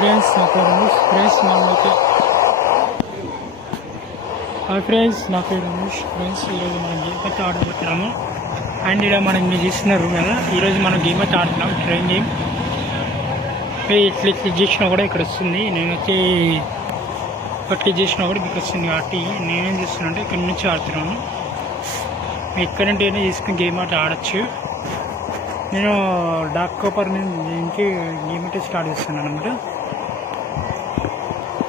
ఫ్రెండ్స్ నా పేరు రమేష్. ఈరోజు మనం గేమ్ అయితే ఆడబోతున్నాము. అండ్ ఇలా మనం మీరు చూస్తున్నారు కదా, ఈరోజు మనం గేమ్ అయితే ఆడుతున్నాం, ట్రైన్ గేమ్. ఇట్లా క్లిక్ చేసినా కూడా ఇక్కడ వస్తుంది. నేనైతే క్లిక్ చేసినా కూడా మీకు వస్తుంది కాబట్టి నేనేం చేస్తున్నా అంటే ఇక్కడ నుంచి ఆడుతున్నాను. ఎక్కడ నుండి అయినా తీసుకుని గేమ్ అయితే ఆడచ్చు. నేను డాక్ కాపర్ నుంచి గేమ్ అయితే స్టార్ట్ చేస్తున్నాను అనమాట.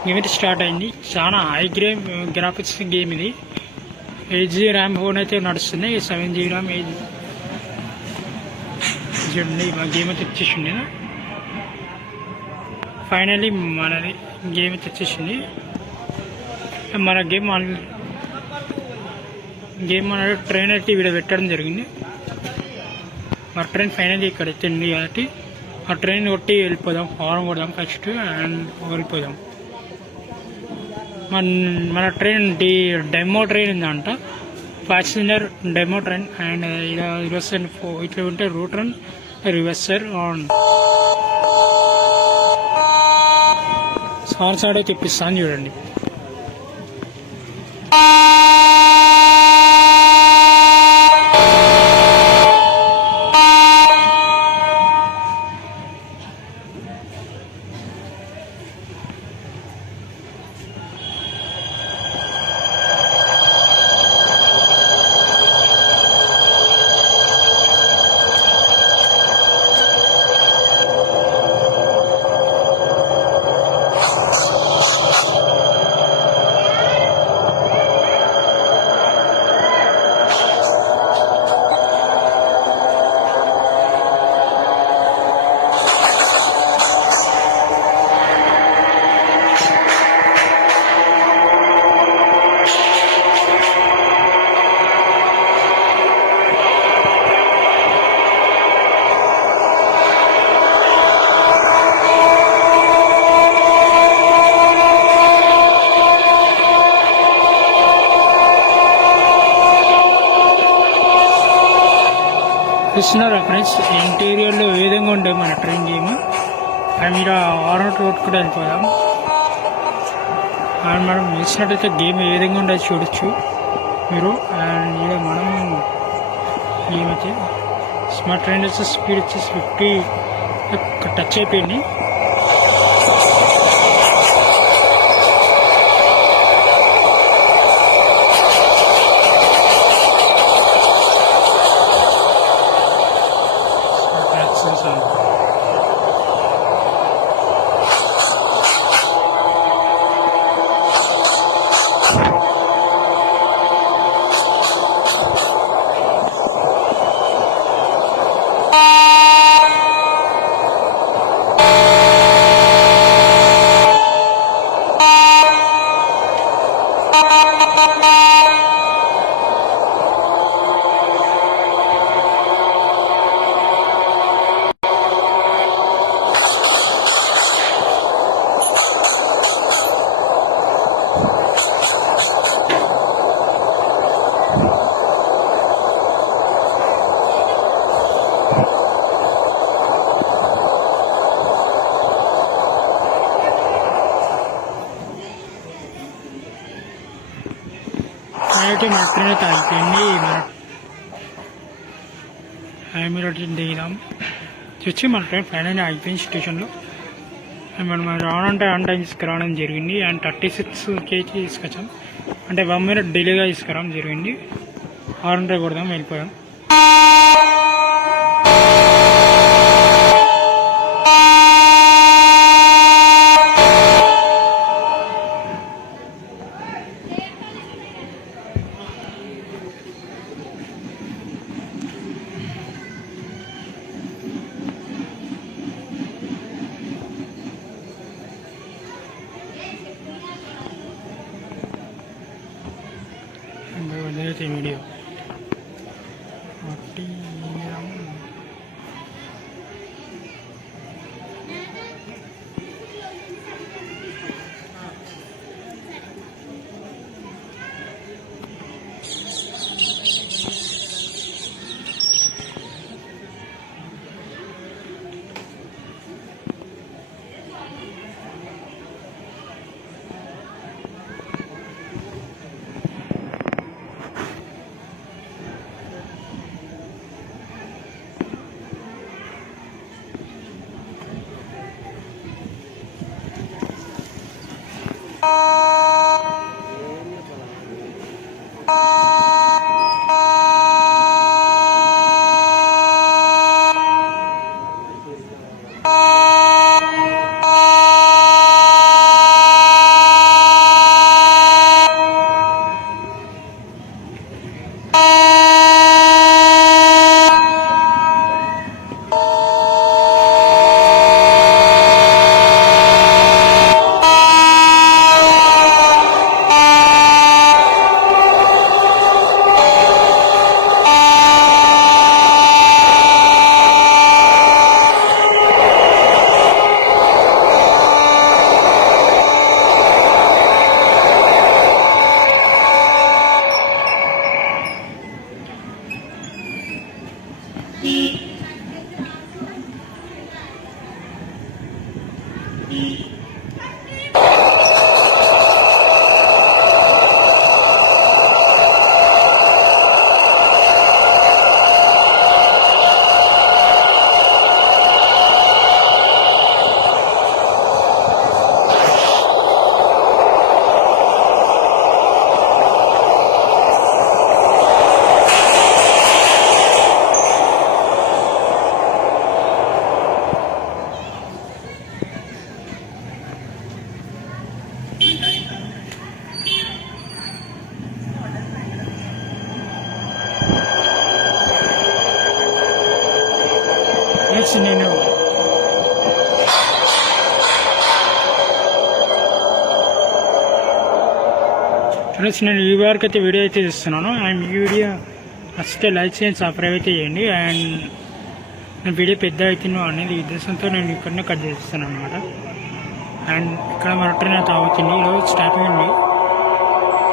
గేమ్ అయితే స్టార్ట్ అయింది. చాలా హై గ్రాఫిక్స్ గేమ్ ఇది. 8GB ర్యామ్ ఫోన్ అయితే నడుస్తుంది. 7GB ర్యామ్ చూడండి. గేమ్ అయితే వచ్చేసింది. ఫైనల్లీ మనది గేమ్ అయితే వచ్చేసింది. మన గేమ్ మన ట్రైన్ అయితే వీడియో పెట్టడం జరిగింది. మా ట్రైన్ ఫైనల్లీ ఇక్కడ ఎత్తింది కాబట్టి ఆ ట్రైన్ కొట్టి వెళ్ళిపోదాం. హార్న్ కొడదాం ఫస్ట్ అండ్ వెళ్ళిపోదాం. మన ట్రైన్ డెమో ట్రైన్ ఉందంట, ప్యాసింజర్ డెమో ట్రైన్. అండ్ ఇలా రివర్స్ ఇట్లా ఉంటే route run reverser on sir side అయితే ఇప్పిస్తాను చూడండి. చూస్తున్నారా ఫ్రెండ్స్, ఇంటీరియర్లో ఏ విధంగా ఉండే మన ట్రైన్ గేమ్. అండ్ మీరు ఆర్నౌట్ రోడ్ కూడా వెళ్ళిపోదాం. అండ్ మనం చూసినట్టయితే గేమ్ ఏ విధంగా ఉండేది చూడొచ్చు మీరు. అండ్ ఇలా మనం గేమ్ అయితే స్మార్ట్ ట్రైన్ వచ్చి స్పీడ్ వచ్చేసి 50 టచ్ అయిపోయింది. అయితే మన ట్రైన్ అయితే అయిపోయింది. మీరు దిగుదాం. వచ్చి మన ట్రైన్ ఫైనల్ అయిపోయింది స్టేషన్లో. మనం రావాలంటే ఆన్ టైం తీసుకురావడం జరిగింది. అండ్ 36 kg తీసుకొచ్చాం. అంటే 1 minute డిలేగా తీసుకురావడం జరిగింది. 600 కొడదాం, వెళ్ళిపోయాం. వీడియో ఫ్రెండ్స్ నేను ఈ వారికి అయితే వీడియో అయితే ఇస్తున్నాను. అండ్ ఈ వీడియో నచ్చితే లైక్ చేయండి, సబ్స్క్రైబ్ అయితే చేయండి. అండ్ నేను వీడియో పెద్ద అవుతుందో అనేది ఉద్దేశంతో నేను ఇక్కడనే కట్ చేస్తాను అనమాట. అండ్ ఇక్కడ మన ట్రైన్ అయితే అవుతుంది, ఈరోజు స్టార్టింగ్ ఉంది.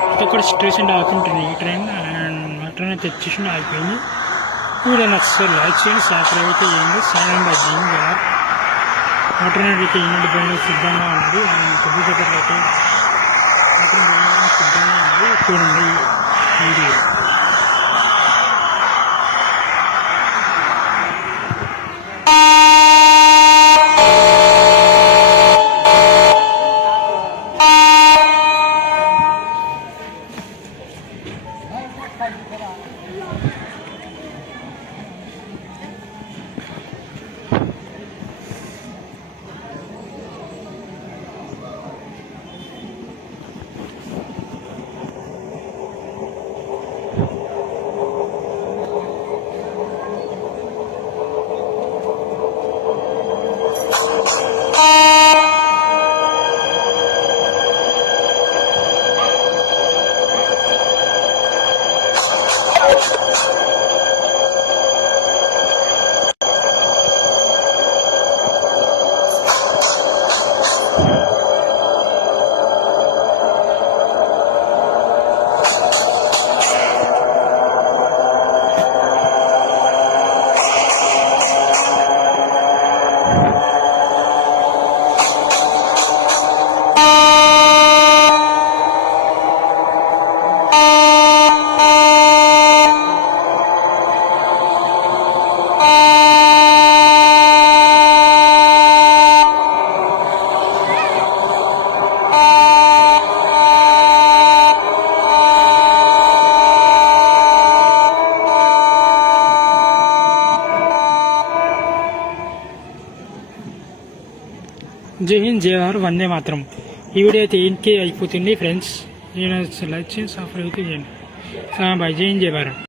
ప్రతి ఒక్కటి స్టేషన్ అవుతుంటుంది ఈ ట్రైన్. అండ్ మా ట్రైన్ అయితే వచ్చేసి అయిపోయింది. వీడియో నచ్చితే లైక్ చేయండి, సబ్స్క్రైబ్ అయితే చేయండి. సాయం బై చేయండి కదా. మా ట్రైన్ అయితే ఈనాటి బండి సిద్ధంగా ఉంది. అండ్ కొద్ది దగ్గర అయితే సిద్ధంగా ఉంది. చూడండి వీడియో. జై హింద్, జై భారత్, వందే మాత్రం. ఈ వీడియో అయితే ఇంకే అయిపోతుంది ఫ్రెండ్స్. నేను లైక్ చేసి సబ్స్క్రైబ్ అయితే చేయండి. బాయ్. జై హింద్, జై భారత్.